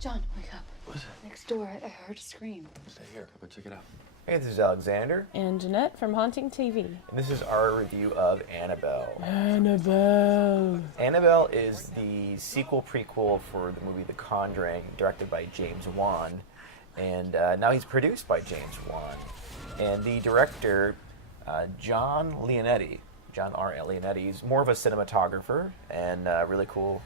John, wake up. What's it? Next door, I heard a scream. Stay here. Go check it out. Hey, this is Alexander. And Jeanette from Haunting TV. And this is our review of Annabelle. Annabelle is the sequel prequel for the movie The Conjuring, directed by James Wan. And now he's produced by James Wan. And the director, John R. Leonetti, is more of a cinematographer, and really cool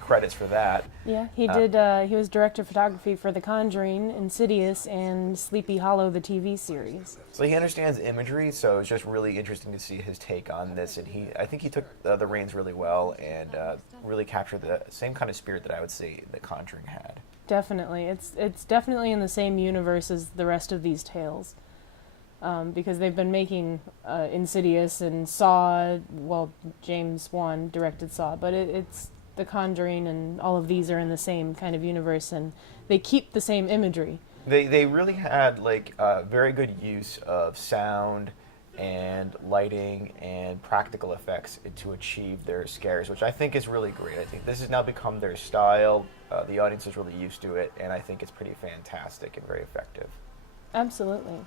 credits for that. Yeah, he was director of photography for The Conjuring, Insidious, and Sleepy Hollow, the TV series. So he understands imagery, so it's just really interesting to see his take on this. And I think he took the reins really well and really captured the same kind of spirit that I would say The Conjuring had. Definitely. It's definitely in the same universe as the rest of these tales. Because they've been making Insidious and Saw, well, James Wan directed Saw, but it's The Conjuring and all of these are in the same kind of universe, and they keep the same imagery. They really had very good use of sound and lighting and practical effects to achieve their scares, which I think is really great. I think this has now become their style. The audience is really used to it, and I think it's pretty fantastic and very effective. Absolutely.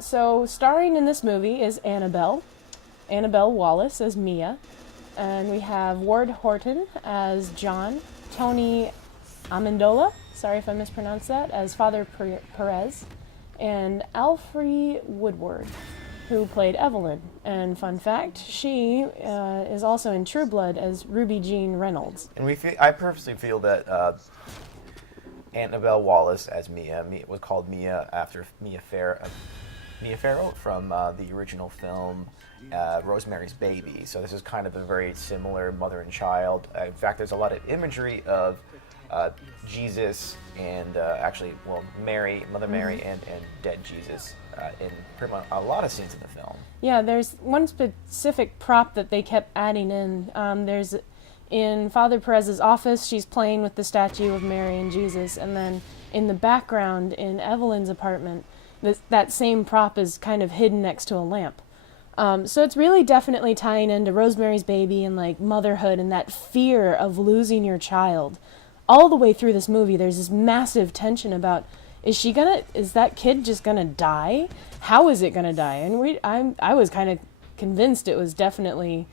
So starring in this movie is Annabelle Wallis as Mia, and we have Ward Horton as John, Tony Amendola, sorry if I mispronounced that, as Father Perez, and Alfre Woodward, who played Evelyn. And fun fact, she is also in True Blood as Ruby Jean Reynolds. And I personally feel that Annabelle Wallis as Mia was called Mia after Mia Farrow from the original film Rosemary's Baby. So this is kind of a very similar mother and child. In fact, there's a lot of imagery of Jesus and Mother Mary and dead Jesus in pretty much a lot of scenes in the film. Yeah, there's one specific prop that they kept adding in. There's in Father Perez's office, she's playing with the statue of Mary and Jesus, and then in the background in Evelyn's apartment, that same prop is kind of hidden next to a lamp. So it's really definitely tying into Rosemary's Baby and like motherhood and that fear of losing your child. All the way through this movie, there's this massive tension about, is that kid just gonna die? How is it gonna die? And I was kind of convinced it was definitely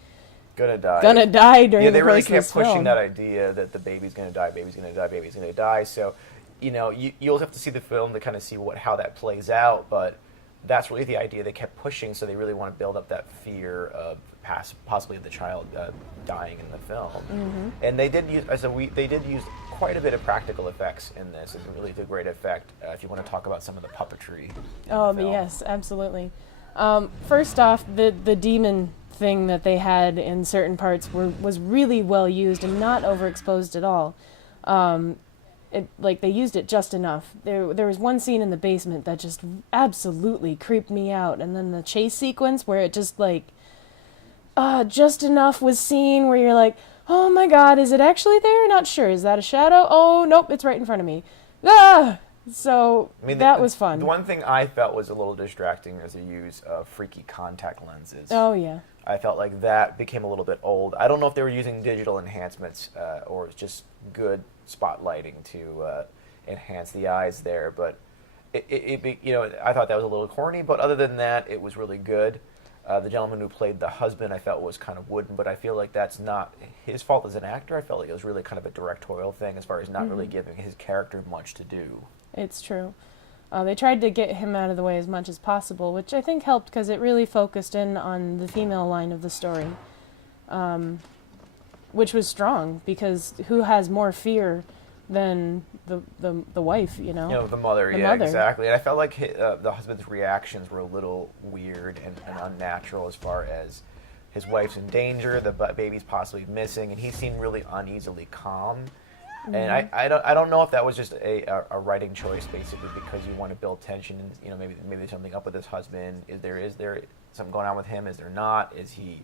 gonna die during the they really course of this kept pushing film. that idea that the baby's gonna die. So, you'll have to see the film to kind of see how that plays out, but that's really the idea they kept pushing, so they really want to build up that fear of possibly the child dying in the film. Mm-hmm. And they did use quite a bit of practical effects in this. It's really a great effect if you want to talk about some of the puppetry. Oh, yes, absolutely. First off, the demon thing that they had in certain parts was really well used and not overexposed at all. They used it just enough. There was one scene in the basement that just absolutely creeped me out, and then the chase sequence where it just just enough was seen where you're like, oh my god, is it actually there? Not sure. Is that a shadow? Oh nope, it's right in front of me. So that was fun. The one thing I felt was a little distracting was the use of freaky contact lenses. Oh yeah. I felt like that became a little bit old. I don't know if they were using digital enhancements or it's just good spotlighting to enhance the eyes there. But I thought that was a little corny. But other than that, it was really good. The gentleman who played the husband, I felt was kind of wooden, but I feel like that's not his fault as an actor. I felt like it was really kind of a directorial thing as far as not really giving his character much to do. It's true. They tried to get him out of the way as much as possible, which I think helped because it really focused in on the female line of the story, which was strong because who has more fear than the wife, the mother, mother. Exactly. And I felt like the husband's reactions were a little weird and unnatural as far as his wife's in danger, the baby's possibly missing, and he seemed really uneasily calm. Mm-hmm. And I don't know if that was just a writing choice, basically, because you want to build tension and maybe there's something up with his husband. Is there something going on with him? Is there not? Is he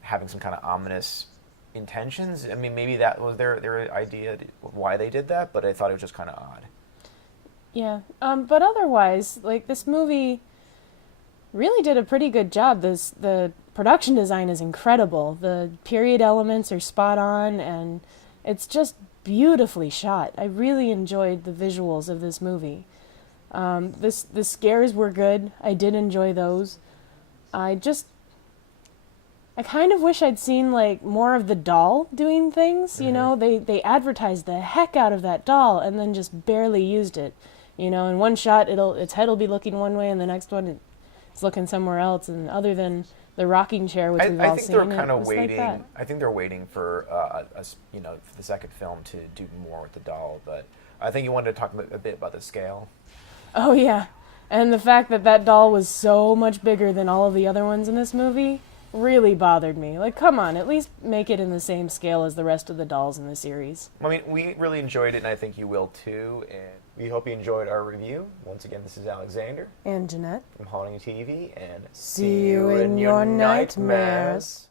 having some kind of ominous intentions? I mean, maybe that was their idea of why they did that, but I thought it was just kind of odd. Yeah, but otherwise, this movie really did a pretty good job. The production design is incredible. The period elements are spot on, and it's just beautifully shot. I really enjoyed the visuals of this movie. The scares were good. I did enjoy those. I kind of wish I'd seen like more of the doll doing things. You know, they advertised the heck out of that doll and then just barely used it. You know, in one shot its head will be looking one way, and the next one it's looking somewhere else. And other than the rocking chair, which we've all seen, they're kind of waiting. Like I think they're waiting for for the second film to do more with the doll. But I think you wanted to talk a bit about the scale. Oh yeah, and the fact that doll was so much bigger than all of the other ones in this movie really bothered me. Like, come on, at least make it in the same scale as the rest of the dolls in the series. I mean, we really enjoyed it, and I think you will too. And we hope you enjoyed our review. Once again, this is Alexander and Jeanette from Haunting TV, and see you in your nightmares.